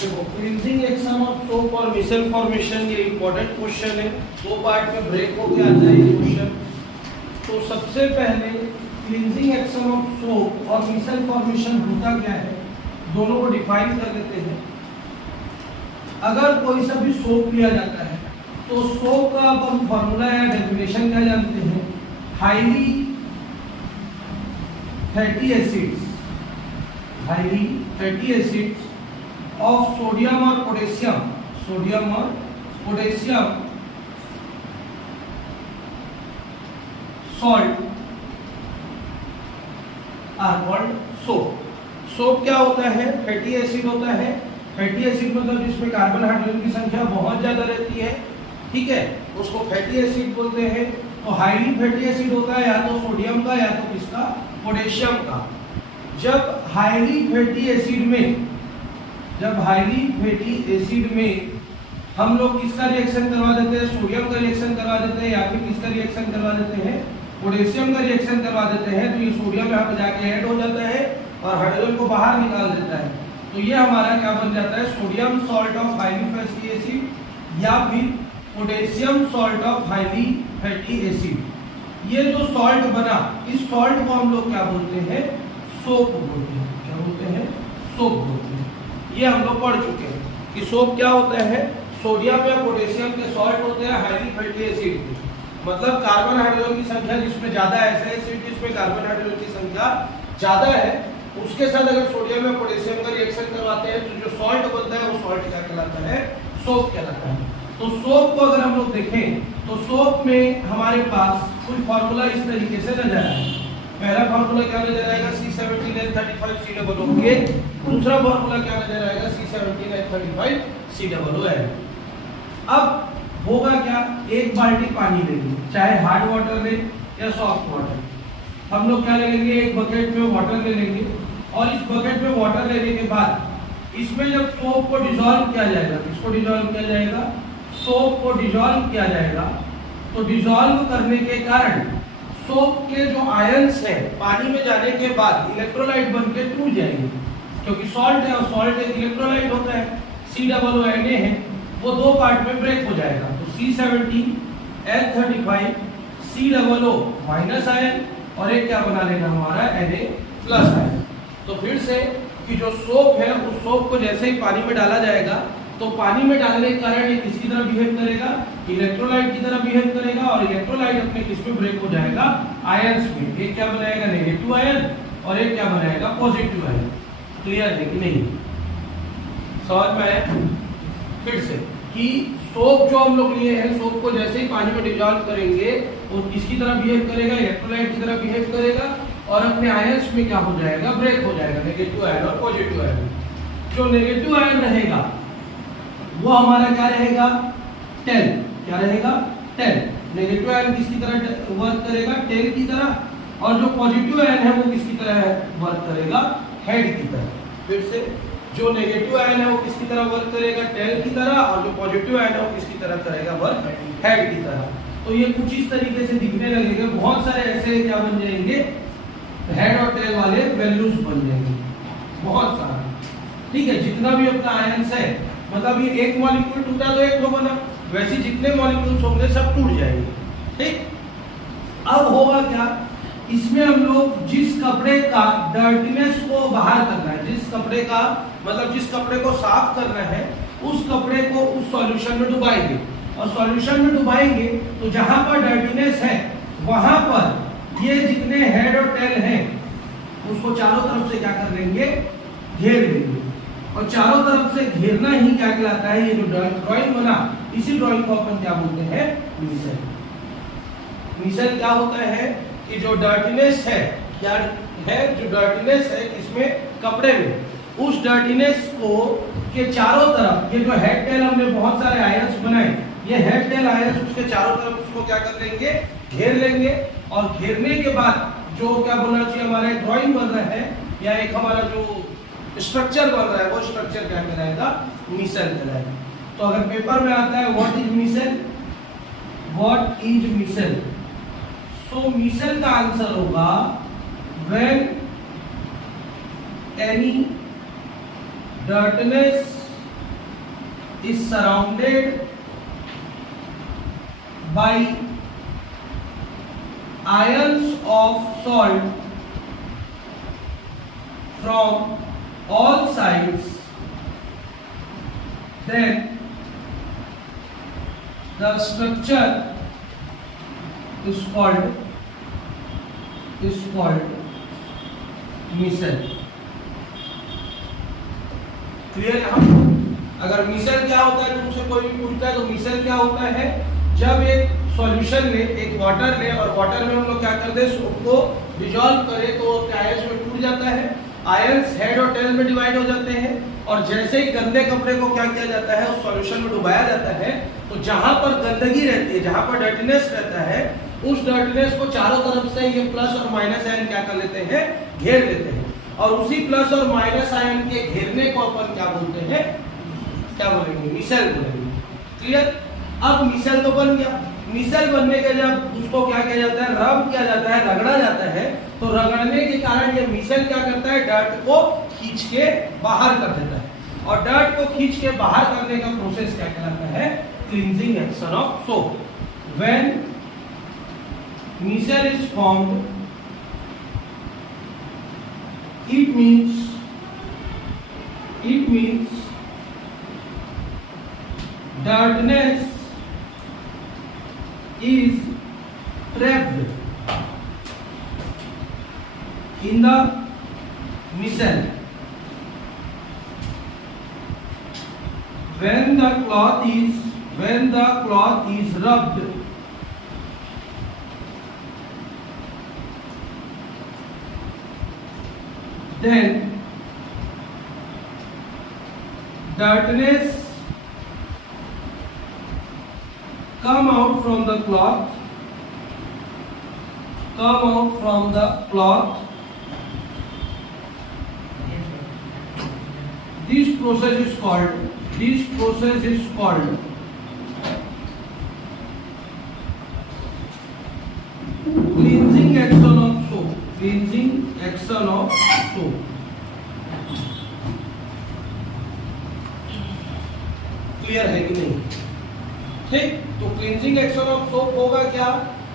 देखो cleansing action of soap और मिसल formation ये इंपॉर्टेंट क्वेश्चन है, दो पार्ट में ब्रेक होके आता है ये क्वेश्चन। तो सबसे पहले क्लींजिंग एक्शन ऑफ सोप और मिसल फॉर्मेशन होता क्या है, दोनों को डिफाइन कर लेते हैं। अगर कोई सा भी सोप लिया जाता है तो सोप का अपन फॉर्मूला या डेफिनेशन क्या जानते हैं, highly fatty acids of sodium और potassium salt are called soap. Soap क्या होता है, फैटी एसिड होता है। फैटी एसिड मतलब जिसमें कार्बन हाइड्रोजन की संख्या बहुत ज्यादा रहती है, ठीक है, उसको फैटी एसिड बोलते हैं। तो हाईली फैटी एसिड होता है या तो सोडियम का या तो किसका, पोटेशियम का। जब हाईली फैटी एसिड में हम लोग किसका रिएक्शन करवा देते हैं, सोडियम का रिएक्शन करवा देते हैं या फिर किसका रिएक्शन करवा देते हैं, पोटेशियम का रिएक्शन करवा देते हैं, तो ये सोडियम यहाँ पे जाके ऐड हो जाता है और हाइड्रोजन को बाहर निकाल देता है। तो ये हमारा क्या बन जाता है, sodium salt of highly fatty acid या फिर potassium salt of highly fatty acid. ये जो सॉल्ट बना, इस सॉल्ट को हम लोग क्या बोलते हैं, सोप बोलते हैं। क्या बोलते हैं, सोप बोलते हैं। ये हम लोग पढ़ चुके हैं कि सोप क्या होता है, सोडियम या पोटेशियम के सॉल्ट होते हैं हाईली फैटी एसिड के, मतलब कार्बन हाइड्रोजन की संख्या जिसमें ज्यादा है, ऐसा एसिड जिसमें कार्बन हाइड्रोजन की संख्या ज्यादा है, उसके साथ अगर सोडियम या पोटेशियम का रिएक्शन करवाते हैं तो जो सॉल्ट बनता है वो सॉल्ट क्या कहलाता है, सोप कहलाता है। तो सोप को अगर हम लोग देखें तो सोप में हमारे पास कोई फार्मूला इस तरीके से नजर आएगा। पहला फार्मूला क्या नजर आएगा, C17H35COOH। दूसरा फार्मूला क्या नजर आएगा, C17H35COOH। अब होगा क्या, एक बाल्टी पानी लेंगे, चाहे हार्ड वाटर ले या सॉफ्ट वाटर। हम लोग क्या ले लेंगे, एक बकेट में वाटर ले लेंगे और इस बकेट में वाटर लेने के बाद इसमें जब सोप को डिसॉल्व किया जाएगा, इसको डिसॉल्व किया जाएगा, सोप को डिसॉल्व किया जाएगा, तो डिसॉल्व करने के कारण सोप के जो आयंस है पानी में जाने के बाद इलेक्ट्रोलाइट बनके टूट जाएंगे, क्योंकि सॉल्ट है और सॉल्ट एक इलेक्ट्रोलाइट होता है, COONA है, वो दो पार्ट में ब्रेक हो जाएगा। तो C17H35 COO माइनस आयन और एक क्या बना लेना हमारा Na प्लस आयन। तो फिर से कि जो सोप है उस सोप को जैसे ही पानी में डाला जाएगा तो पानी में डालने के कारण ये किसकी तरह बिहेव करेगा, इलेक्ट्रोलाइट की तरह बिहेव करेगा और इलेक्ट्रोलाइट अपने किस में ब्रेक हो जाएगा, आयंस में। एक क्या बनाएगा, नेगेटिव आयन और एक क्या बनाएगा, पॉजिटिव आयन। क्लियर है कि नहीं, समझ में आया? फिर से कि सोप जो हम लोग लिए हैं, सोप को जैसे ही पानी में डिसॉल्व करेंगे वो किसकी तरह बिहेव करेगा, इलेक्ट्रोलाइट की तरह बिहेव करेगा और अपने आयंस में क्या हो जाएगा, ब्रेक हो जाएगा, नेगेटिव आयन और पॉजिटिव आयन। जो नेगेटिव आयन रहेगा वो हमारा क्या रहेगा, 10। क्या रहेगा, 10। नेगेटिव आयन किसकी तरह वर्क करेगा, 10 की तरह, और जो पॉजिटिव आयन है वो किसकी तरह वर्क करेगा, हेड की तरह। फिर से जो नेगेटिव आयन है वो किसकी तरह वर्क करेगा, 10 की तरह, और जो पॉजिटिव आयन है वो किसकी तरह करेगा, वर्क हेड की तरह। तो ये कुछ इस तरीके से दिखने लगेंगे, बहुत सारे ऐसे क्या बन जाएंगे, हेड और टेल वाले वैल्यूज बन जाएंगे, बहुत सारा। ठीक है, जितना भी अपना आयंस है, मतलब ये एक मॉलिक्यूल टूटा तो एक दो बना, वैसे जितने मॉलिक्यूल्स होंगे सब टूट जाएंगे। ठीक, अब होगा क्या, इसमें हम लोग जिस कपड़े का डर्टीनेस को बाहर करना है, जिस कपड़े का मतलब जिस कपड़े को साफ करना है, उस कपड़े को उस सॉल्यूशन में डुबाएंगे और सॉल्यूशन में डुबाएंगे तो जहां पर डर्टीनेस है वहां पर ये जितने हेड और टेल हैं उसको चारों तरफ से क्या कर लेंगे, घेर लेंगे। और चारों तरफ से घेरना ही क्या कहलाता है, ये जो ड्राइंग बना, इसी ड्राइंग को अपन क्या बोलते हैं, मिसल। मिसल क्या होता है कि जो डर्टीनेस है, क्या है, जो डर्टीनेस है इसमें कपड़े में, उस डर्टीनेस को के चारों तरफ ये जो हेड टेल हमने बहुत सारे आयंस बनाए, ये हेड टेल आयंस उसके चारों तरफ उसको क्या कर लेंगे, घेर लेंगे। और घेरने के बाद जो क्या बोलना चाहिए, हमारा ड्राइंग बन रहा है या एक हमारा जो स्ट्रक्चर बन रहा है वो स्ट्रक्चर क्या कहलाएगा, मिसल कहलाएगा। तो अगर पेपर में आता है what is micelle, what is micelle, so micelle का आंसर होगा when any dirtiness is surrounded by ions of salt from all sides, then the structure is called micelle. Clear है? अगर मिसल क्या होता है, तुमसे कोई भी पूछता है तो मिसल क्या होता है, जब एक सॉल्यूशन में एक वाटर ले और वाटर में हम लोग क्या करते हैं, उसको डिसॉल्व करें तो आयंस में टूट जाता है, आयंस हेड और टेल में डिवाइड हो जाते हैं, और जैसे ही गंदे कपड़े को क्या किया जाता है, उस सॉल्यूशन में डुबाया जाता है, तो जहां पर गंदगी रहती है, जहां पर डर्टीनेस रहता है, उस डर्टीनेस को चारों तरफ से ये प्लस और माइनस आयन क्या कर लेते हैं, घेर लेते हैं, और उसी प्लस और माइनस आयन के घेरने को अपन क्या बोलते हैं, क्या बोलेंगे, मिसल बोलेंगे। क्लियर? अब मिसल तो बन गया। मिसल बनने के जब उसको क्या किया जाता है, रब किया जाता है, रगड़ा जाता है, तो रगड़ने के कारण ये मिसल क्या करता है, डर्ट को खींच के बाहर कर देता है, और डर्ट को खींच के बाहर करने का प्रोसेस क्या कहलाता है, cleansing action of soap. When micelle is formed, it means dirtiness is trapped in the micelle. When the cloth is rubbed, then dirtiness come out from the cloth, this process is called cleansing action of soap। Cleansing action of soap. Clear है कि नहीं? ठीक, तो cleansing action of soap होगा क्या,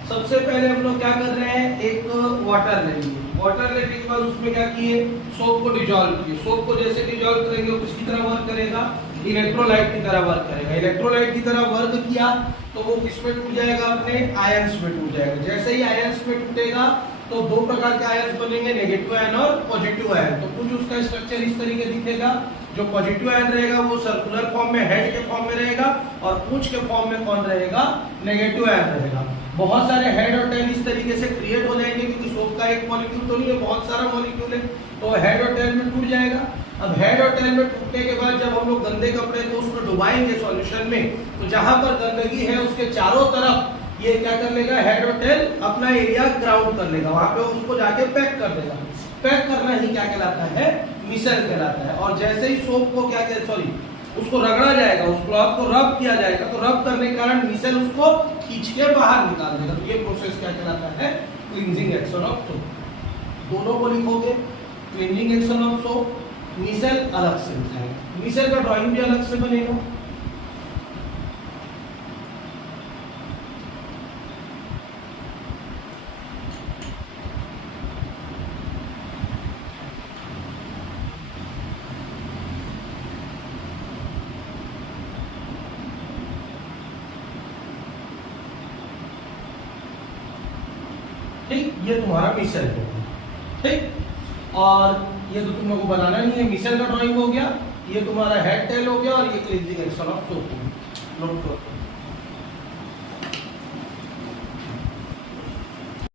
सबसे पहले हम लोग क्या कर रहे हैं, एक वाटर लेंगे, वाटर लेने के बाद उसमें क्या किए, सोप को डिसॉल्व किए, सोप को जैसे डिसॉल्व करेंगे वो किसकी तरह वर्क करेगा, इलेक्ट्रोलाइट की तरह वर्क करेगा, इलेक्ट्रोलाइट की तरह वर्क किया तो वो किस में टूट जाएगा, अपने आयंस में टूट जाएगा। जैसे ही आयंस में टूटेगा तो दो प्रकार के आयंस बनेंगे, नेगेटिव आयन और पॉजिटिव आयन। तो कुछ उसका स्ट्रक्चर इस तरीके दिखेगा, जो पॉजिटिव आयन रहेगा वो सर्कुलर फॉर्म में हेड के फॉर्म में रहेगा, और पूंछ के फॉर्म में कौन रहेगा, नेगेटिव आयन रहेगा। बहुत सारे हेड और टेल इस तरीके से क्रिएट हो जाएंगे, क्योंकि सोप का एक मॉलिक्यूल तो नहीं है, बहुत सारा मॉलिक्यूल है, तो हेड और टेल में टूट जाएगा। अब हेड और टेल में टूटने के बाद जब हम लोग गंदे कपड़े को उसको डुबाएंगे सॉल्यूशन में, तो जहां पर गंदगी है उसके चारों तरफ ये क्या कर लेगा, हेड और टेल अपना एरिया ग्राउंड कर लेगा, वहां पे उसको जाके पैक कर देगा। पैक करना ही क्या कहलाता है, मिसल कहलाता है। और जैसे ही सोप को क्या उसको रगड़ा जाएगा, उस क्लॉथ को रब किया जाएगा, तो रब करने के कारण मिसल उसको खींच के बाहर निकाल देगा। तो ये प्रोसेस क्या कहलाता है, क्लींजिंग एक्शन ऑफ सोप। दोनों को लिखोगे, क्लींजिंग एक्शन ऑफ सोप, मिसल अलग से लिखाएगा, मिसल का ड्राइंग भी अलग से बनेगा। ठीक, ये तुम्हारा मिसल होगा। ठीक, और ये तो तुम लोगों को बनाना नहीं है, मिसल का ड्राइंग हो गया, ये तुम्हारा हेड टेल हो गया, और ये क्लींजिंग एक्शन ऑफ सोप हो गया। नोट करो।